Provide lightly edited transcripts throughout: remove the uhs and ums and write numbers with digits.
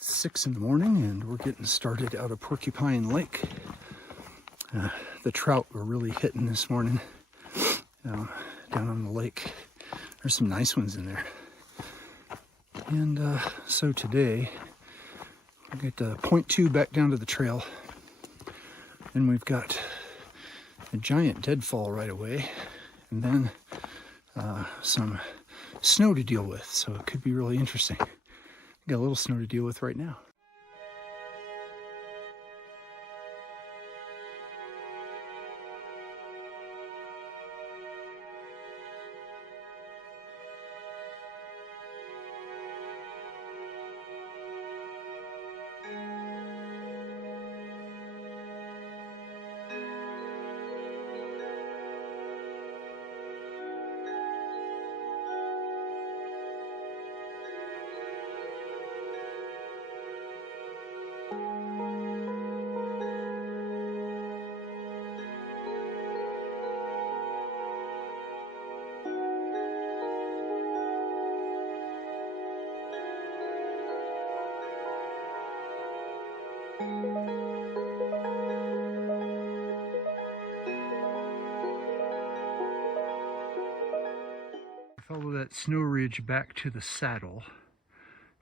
It's 6 in the morning and we're getting started out of Porcupine Lake. The trout were really hitting this morning down on the lake. There's some nice ones in there. And so today we get point 2 back down to the trail, and we've got a giant deadfall right away, and then some snow to deal with, so it could be really interesting. Got a little snow to deal with right now. Follow that snow ridge back to the saddle,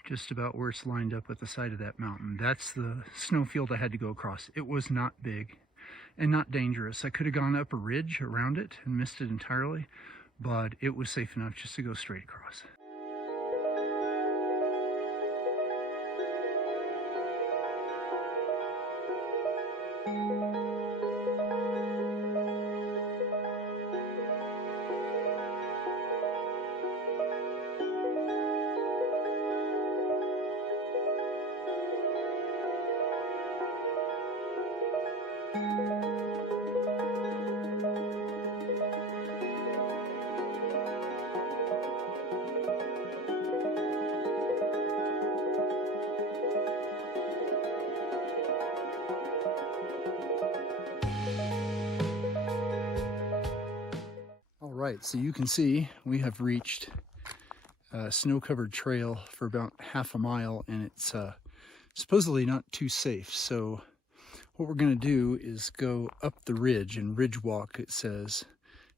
just about where it's lined up at the side of that mountain. That's the snowfield I had to go across. It was not big and not dangerous. I could have gone up a ridge around it and missed it entirely, but it was safe enough just to go straight across. Right, so you can see we have reached a snow-covered trail for about half a mile, and it's supposedly not too safe. So what we're going to do is go up the ridge and ridge walk, it says,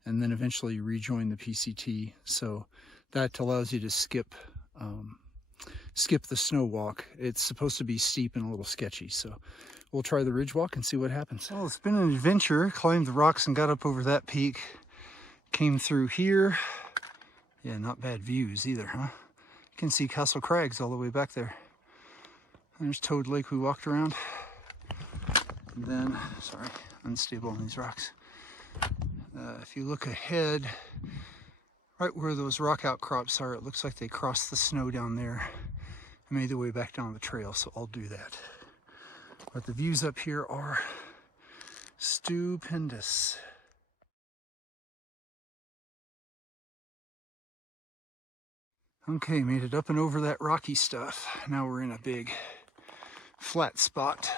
and then eventually rejoin the PCT. So that allows you to skip the snow walk. It's supposed to be steep and a little sketchy, so we'll try the ridge walk and see what happens. Well, it's been an adventure. Climbed the rocks and got up over that peak. Came through here. Yeah, not bad views either, huh? You can see Castle Crags all the way back there. There's Toad Lake we walked around. And then, sorry, unstable on these rocks. If you look ahead, right where those rock outcrops are, it looks like they crossed the snow down there and made their way back down the trail, so I'll do that. But the views up here are stupendous. Okay, made it up and over that rocky stuff. Now we're in a big flat spot.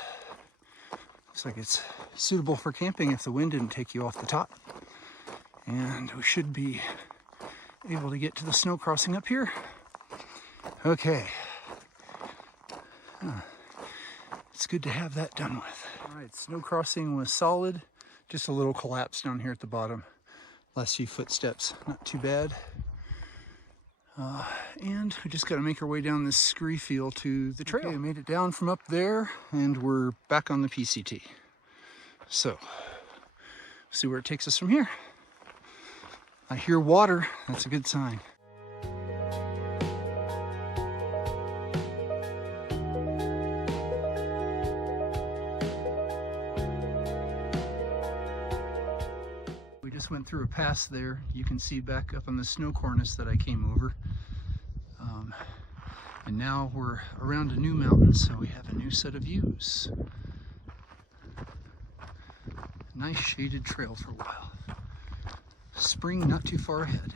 Looks like it's suitable for camping if the wind didn't take you off the top. And we should be able to get to the snow crossing up here. Okay. It's good to have that done with. All right, snow crossing was solid. Just a little collapse down here at the bottom. Last few footsteps, not too bad. And we just got to make our way down this scree field to the trail. Okay, we made it down from up there and we're back on the PCT. So, see where it takes us from here. I hear water, that's a good sign. We just went through a pass there. You can see back up on the snow cornice that I came over. And now we're around a new mountain, so we have a new set of views. Nice shaded trail for a while. Spring not too far ahead.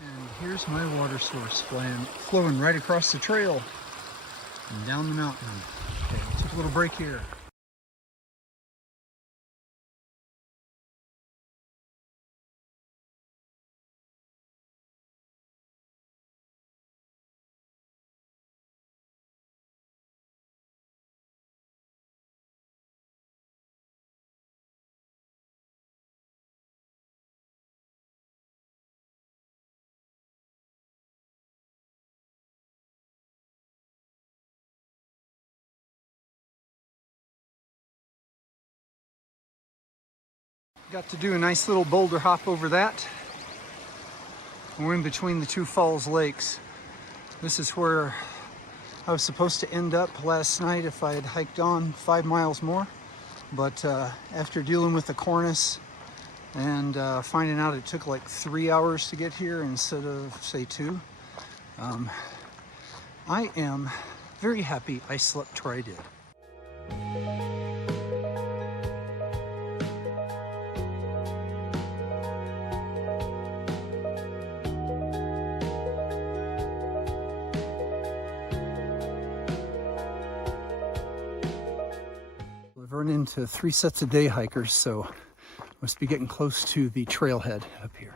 And here's my water source flowing right across the trail and down the mountain. Okay, we'll take a little break here. Got to do a nice little boulder hop over that. We're in between the two falls lakes. This is where I was supposed to end up last night if I had hiked on 5 miles more. But after dealing with the cornice and finding out it took like 3 hours to get here instead of say 2, I am very happy I slept where I did. We've run into 3 sets of day hikers, so must be getting close to the trailhead up here.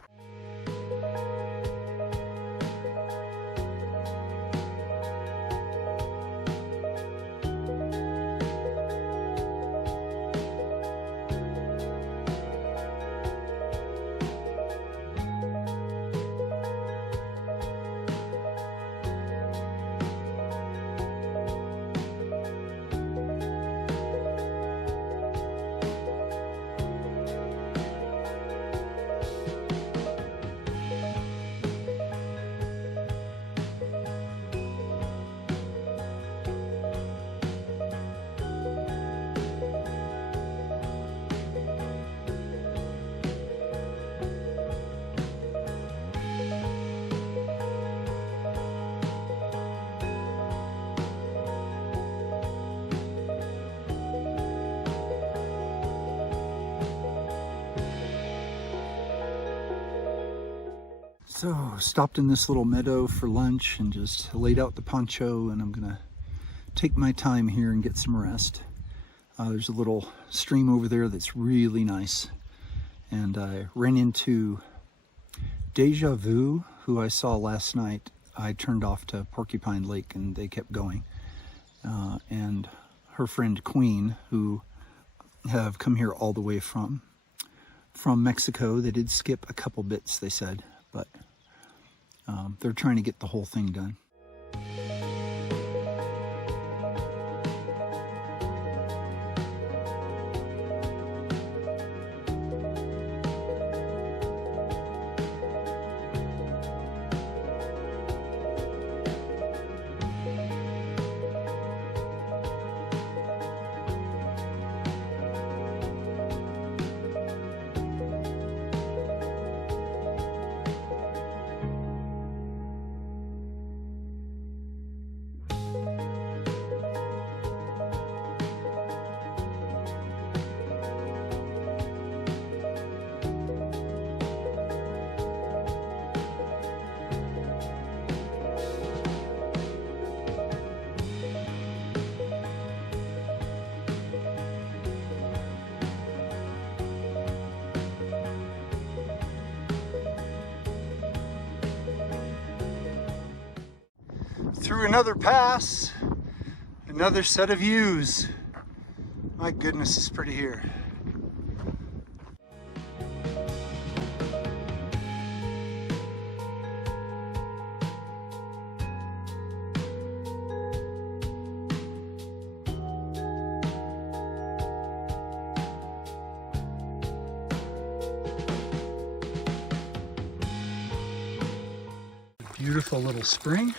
So, stopped in this little meadow for lunch and just laid out the poncho, and I'm gonna take my time here and get some rest. There's a little stream over there that's really nice, and I ran into Deja Vu, who I saw last night. I turned off to Porcupine Lake and they kept going, and her friend Queen, who have come here all the way from Mexico. They did skip a couple bits, they said, but they're trying to get the whole thing done. Through another pass, another set of views. My goodness, it's pretty here. Beautiful little spring.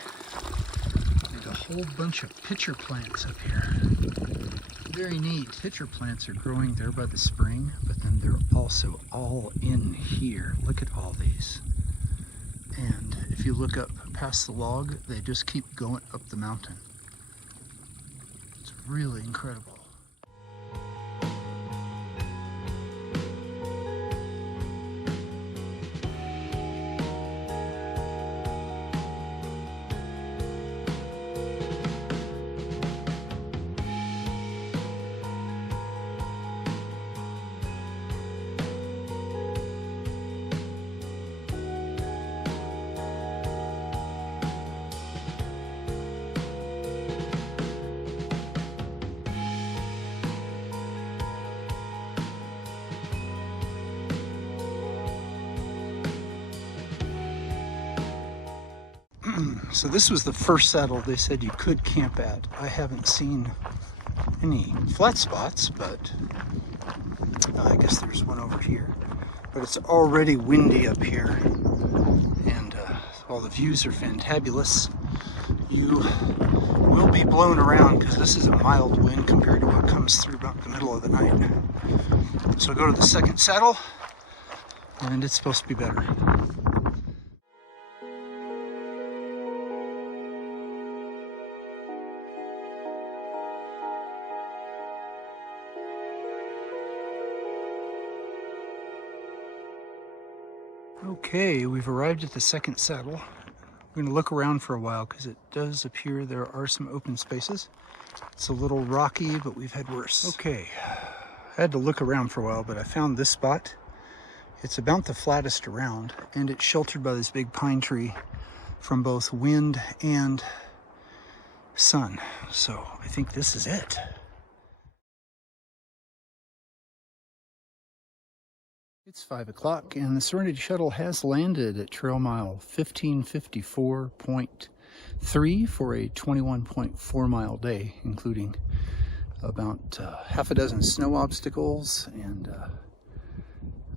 Whole bunch of pitcher plants up here. Very neat. Pitcher plants are growing there by the spring, but then they're also all in here. Look at all these. And if you look up past the log, they just keep going up the mountain. It's really incredible. So this was the first saddle they said you could camp at. I haven't seen any flat spots, but I guess there's one over here. But it's already windy up here, and while the views are fantabulous, you will be blown around because this is a mild wind compared to what comes through about the middle of the night. So go to the second saddle, and it's supposed to be better. Okay, we've arrived at the second saddle. We're going to look around for a while because it does appear there are some open spaces. It's a little rocky, but we've had worse. Okay, I had to look around for a while, but I found this spot. It's about the flattest around, and it's sheltered by this big pine tree from both wind and sun. So I think this is it. It's 5 o'clock, and the Serenity Shuttle has landed at trail mile 1554.3 for a 21.4 mile day, including about half a dozen snow obstacles, and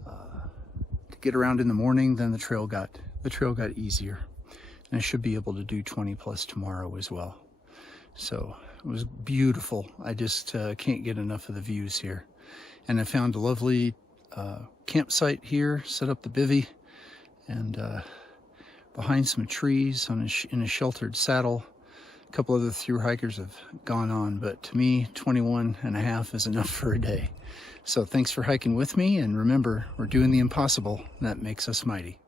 to get around in the morning. Then the trail got easier, and I should be able to do 20 plus tomorrow as well. So it was beautiful. I just can't get enough of the views here, and I found a lovely campsite here, set up the bivvy, and behind some trees in a sheltered saddle. A couple other thru hikers have gone on, but to me 21 and a half is enough for a day. So thanks for hiking with me, and remember, we're doing the impossible, and that makes us mighty.